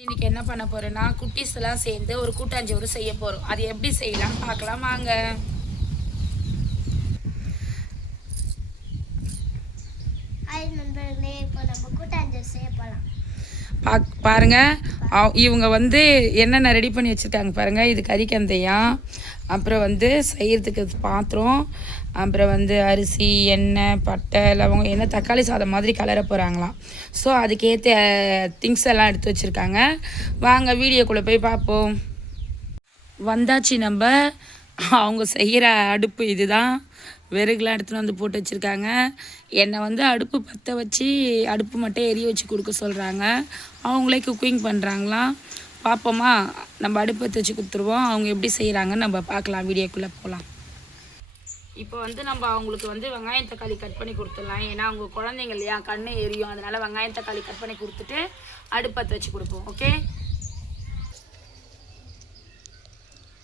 இன்னைக்கு என்ன பண்ண போறேன்னா குட்டீஸ் எல்லாம் சேர்ந்து ஒரு கூட்டாஞ்சோறு செய்ய போறோம். அது எப்படி செய்யலாம் பார்க்கலாம் வாங்க. நண்பர்களே, இப்போ நம்ம கூட்டாஞ்சோறு செய்ய போகலாம். பாருங்க, இவங்க வந்து என்னென்ன ரெடி பண்ணி வச்சுருக்காங்க பாருங்க. இது கறிக்கந்தையம், அப்புறம் வந்து செய்யறதுக்கு பாத்திரம், அப்புறம் வந்து அரிசி, எண்ணெய், பட்டை, லவங்கம், எண்ணெய், தக்காளி சாதம் மாதிரி கலர போகிறாங்களாம். ஸோ அதுக்கேற்ற திங்ஸ் எல்லாம் எடுத்து வச்சுருக்காங்க. வாங்க வீடியோக்குள்ளே போய் பார்ப்போம். வந்தாச்சு நம்ம. அவங்க செய்கிற அடுப்பு இதுதான். விறகுலாம் எடுத்துன்னு வந்து போட்டு வச்சுருக்காங்க. என்னை வந்து அடுப்பு பற்ற வச்சு அடுப்பு மட்டும் எரிய வச்சு கொடுக்க சொல்கிறாங்க. அவங்களே குக்கிங் பண்ணுறாங்களாம். பார்ப்போமா? நம்ம அடுப்பு பற்ற வச்சு கொடுத்துருவோம். அவங்க எப்படி செய்கிறாங்கன்னு நம்ம பார்க்கலாம். வீடியோக்குள்ளே போகலாம். இப்போ வந்து நம்ம அவங்களுக்கு வந்து வெங்காயம் தக்காளி கட் பண்ணி கொடுத்துடலாம். ஏன்னா அவங்க குழந்தைங்க இல்லையா, கண்ணு எரியும். அதனால் வெங்காயம் தக்காளி கட் பண்ணி கொடுத்துட்டு அடுப்பு பற்ற வச்சு கொடுப்போம். ஓகே,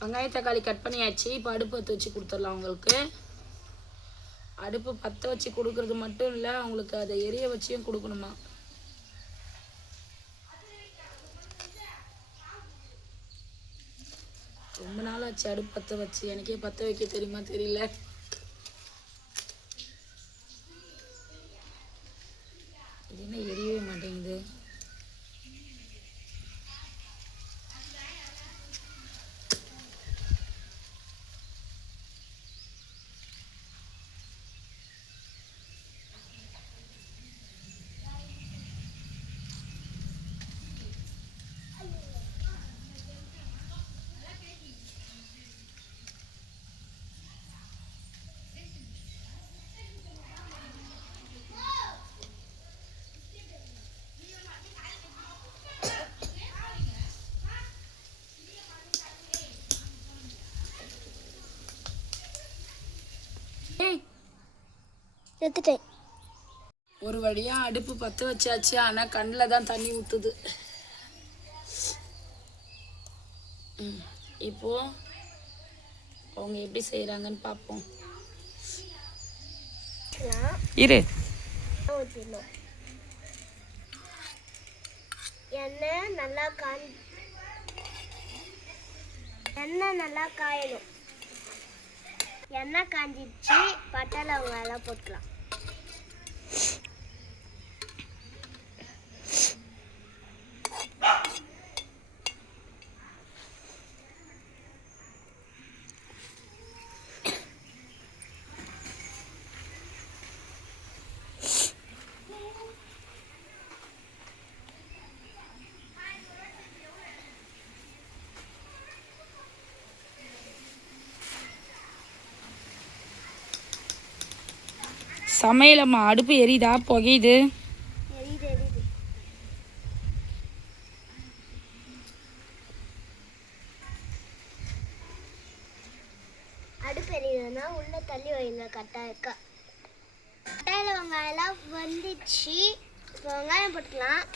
வெங்காயம் தக்காளி கட் பண்ணியாச்சு. இப்போ அடுப்பு பற்ற வச்சு கொடுத்துடலாம். அவங்களுக்கு அடுப்பு பற்ற வச்சு கொடுக்கறது மட்டும் இல்லை, அவங்களுக்கு அதை எரிய வச்சியும் கொடுக்கணுமா. ரொம்ப நாள் ஆச்சு அடுப்பு பற்ற வச்சு. எனக்கே பற்ற வைக்க தெரியுமா தெரியல. இது என்ன எரியவே மாட்டேங்குது. எடுத்துட்டேன். ஒரு வழியாக அடுப்பு பற்ற வச்சாச்சு. ஆனால் கண்ணில் தான் தண்ணி ஊற்றுது. இப்போது அவங்க எப்படி செய்கிறாங்கன்னு பார்ப்போம். இரு, எண்ணெய் நல்லா காயணும். எண்ணெய் காஞ்சிடுச்சு. பட்டை லவங்கம் எல்லாம் போட்டுக்கலாம். சமையலம்மா அடுப்பு எரியுதா புகையுது? எரியுது. அடுப்பு எரியுதுன்னா உள்ள தள்ளி வைங்க. கட்டாயில வெங்காயம் எல்லாம் வந்துச்சு. இப்போ வெங்காயம் போட்டுக்கலாம்.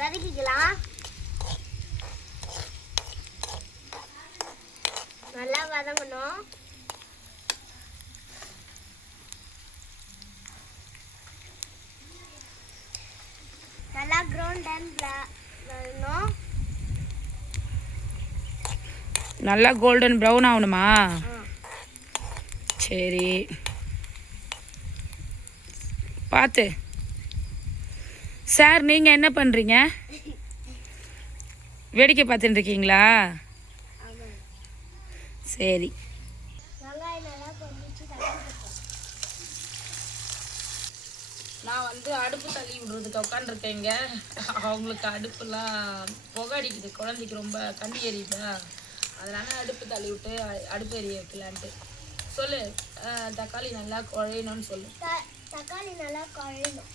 வதக்கிக்கலாம். நல்லா வதங்கணும். நல்லா கோல்டன் வரணும். நல்லா கோல்டன் ப்ரௌன் ஆகணுமா? சரி, பார்த்து. சார் நீங்கள் என்ன பண்ணுறீங்க? வேடிக்கை பார்த்துட்டு இருக்கீங்களா? சரி. நான் வந்து அடுப்பு தள்ளி விடுறதுக்கு உட்காந்துருக்கேங்க. அவங்களுக்கு அடுப்புலாம் புகை அடிக்குது. குழந்தைக்கு ரொம்ப கண்ணி எரியுதா, அதனால் அடுப்பு தள்ளி விட்டு அடுப்பு எரிய வைக்கலான்ட்டு. சொல்லு. தக்காளி நல்லா குழையணும்னு சொல்லு. தக்காளி நல்லா குழையணும்.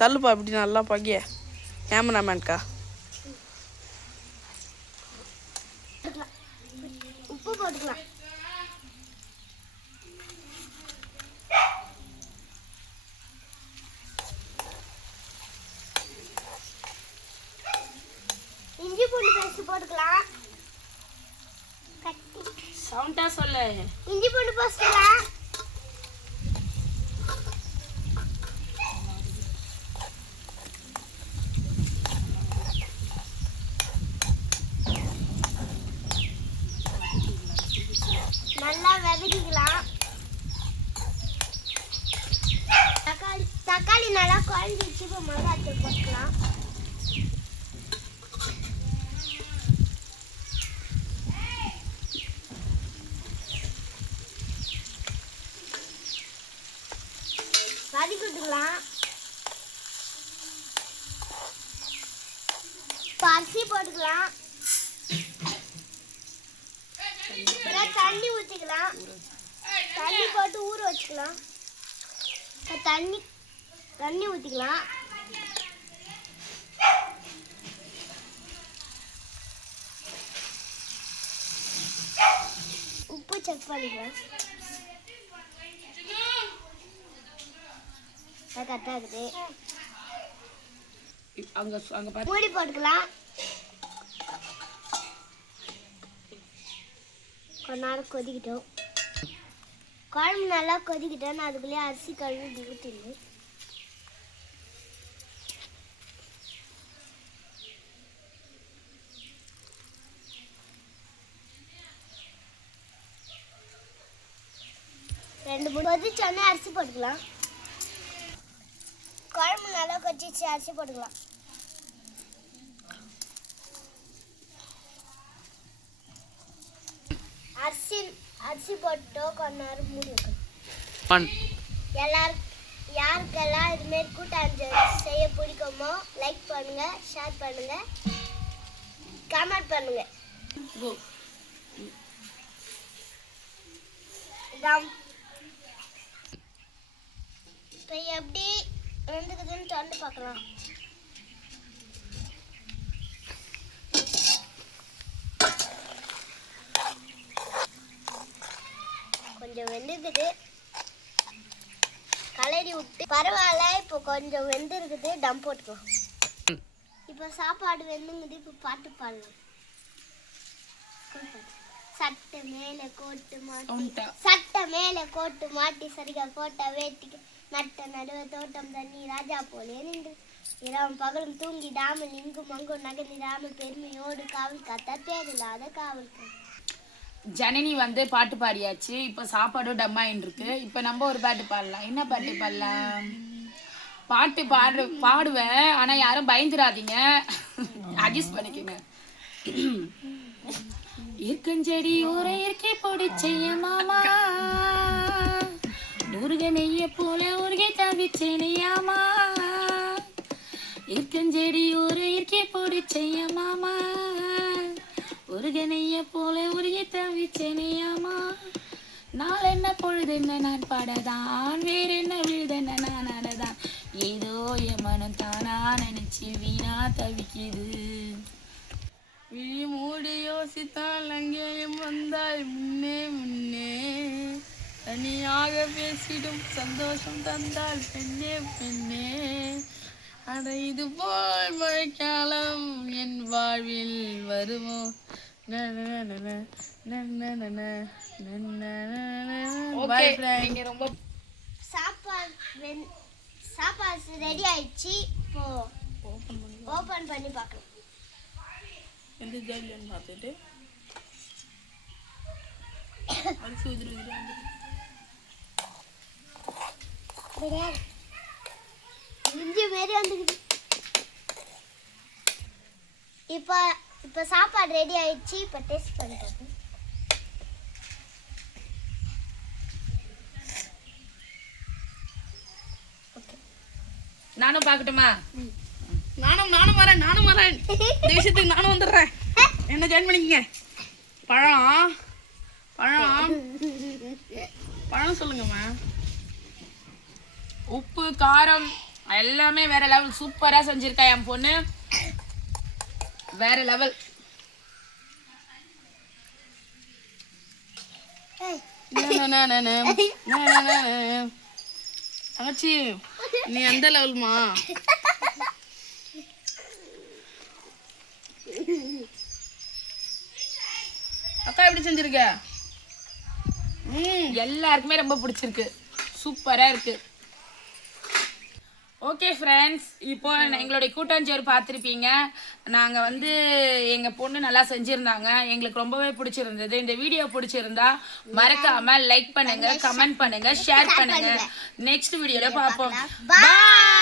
தள்ளுப்பா அப்படி நல்லா பகிய கேமராமேன்க்கா. உப்பு போட்டுக்கலாம். சொல்லு. இஞ்சி பூண்டு போட்டுக்கலாம். நல்லா வதக்கிக்கலாம். தக்காளி நல்லா குழஞ்சிச்சு. இப்போ மிளகாத்தூள் போட்டுக்கலாம். வதக்கி விட்டுக்கலாம். அரிசி போட்டுக்கலாம். தண்ணி ஊற்றிக்கலாம். தண்ணி போட்டு ஊற வச்சுக்கலாம். தண்ணி ஊற்றிக்கலாம். உப்பு செக் பண்ணிக்கலாம். கரெக்டாக இருக்குது. மூடி போட்டுக்கலாம். கொஞ்ச நேரம் கொதிக்கிட்டோம். குழம்பு நல்லா கொதிக்கிட்டோன்னு அதுக்குள்ளேயே அரிசி கழுவி ஊற்றிடணும். ரெண்டு மூணு கொதிச்சோடனே அரிசி போட்டுக்கலாம். குழம்பு நல்லா கொதிச்சு அரிசி போட்டுக்கலாம். அரிசி போட்டு கொஞ்ச நேரம் மூடி வைக்கணும். யாருக்கெல்லாம் இதுமாரி கூட்டாஞ்சு செய்ய பிடிக்குமோ லைக் பண்ணுங்க, ஷேர் பண்ணுங்க, கமெண்ட் பண்ணுங்க. இப்போ எப்படி வெந்துக்குதுன்னு தொண்டு பார்க்கலாம். கொஞ்சம் வெந்துக்குது. கலரி விட்டு பரவாயில்ல. இப்போ கொஞ்சம் வெந்துருக்குது. டம் போட்டுக்கலாம். இப்போ சாப்பாடு வெந்துங்குது. இப்போ பாட்டு பாடலாம். சட்டை மேலே கோட்டு மாட்டி சரிகா போட்ட வேட்டிக்கு நட்ட நடுவே தோட்டம் தண்ணி ராஜா போலே நின்று இரவும் பகலும் தூங்கி டாமல் இங்கும் அங்கும் நகர்ந்திடாமல் பெருமையோடு காவல் காத்தா பேரில்லாத காவல்கார். ஜனனி வந்து பாட்டு பாடியாச்சு. இப்போ சாப்பாடும் டம்மாயின் இருக்கு. இப்போ நம்ம ஒரு பாட்டு பாடலாம். என்ன பாட்டு பாடலாம்? பாட்டு பாடுவேன். ஆனால் யாரும் பயந்துடாதீங்க, அட்ஜஸ்ட் பண்ணிக்கோங்க. இருக்கஞ்செடி ஊரை இருக்கை பொடிச்சைய மாமா, முருக நெய்ய போல உருகை தவிச்சேனையாமா. இருக்கஞ்செடி ஊரை இருக்கை பொடிச்சைய மாமா, உருகனைய போல உருகி தவிச்சேனையாமா. நாள் என்ன பொழுது என்ன நான் பாடதான், வேற என்ன விழுதென்ன நான் ஆடதான். ஏதோ என் மனம் தானா நினைச்சு வீணா தவிக்குது. விழி மூடி யோசித்தால் அங்கேயும் வந்தால் முன்னே முன்னே, தனியாக பேசிடும் சந்தோஷம் தந்தால் பெண்ணே பெண்ணே. அட இது போல் மழைக்காலம் என் வாழ்வில் வருமோ. ரொம்ப சாப்பாடு ரெடி ஆயிடுச்சு. இப்போ ஓபன் பண்ணி பார்க்கலாம். எந்த ஜாலின்னு பார்த்துட்டு அரிசி உதிரி இஞ்சி மாரி வந்துக்குது. இப்போ சாப்பாடு ரெடி ஆயிடுச்சு. இப்போ டேஸ்ட் பண்ணி பார்ப்போம். நானும் பார்க்கட்டுமா? நானும் வரேன். இந்த விஷயத்துக்கு நானும் வந்துடுறேன். என்ன ஜாயின் பண்ணிக்கங்க. பழம் சொல்லுங்கம்மா. உப்பு காரம் எல்லாமே வேற லெவல். சூப்பரா செஞ்சிருக்கா என் பொண்ணு. வேற லெவல். தங்கச்சி நீ எந்த லெவல்மா? அக்கா எப்படி செஞ்சிருக்க? எல்லாருக்குமே ரொம்ப பிடிச்சிருக்கு, சூப்பரா இருக்கு. ஓகே ஃப்ரெண்ட்ஸ், இப்போ எங்களுடைய கூட்டாஞ்சோறு பார்த்துருப்பீங்க. நாங்கள் வந்து எங்கள் பொண்ணு நல்லா செஞ்சுருந்தாங்க, எங்களுக்கு ரொம்பவே பிடிச்சிருந்தது. இந்த வீடியோ பிடிச்சிருந்தா மறக்காம லைக் பண்ணுங்க, கமெண்ட் பண்ணுங்க, ஷேர் பண்ணுங்க. நெக்ஸ்ட் வீடியோவில் பார்ப்போம். பாய்.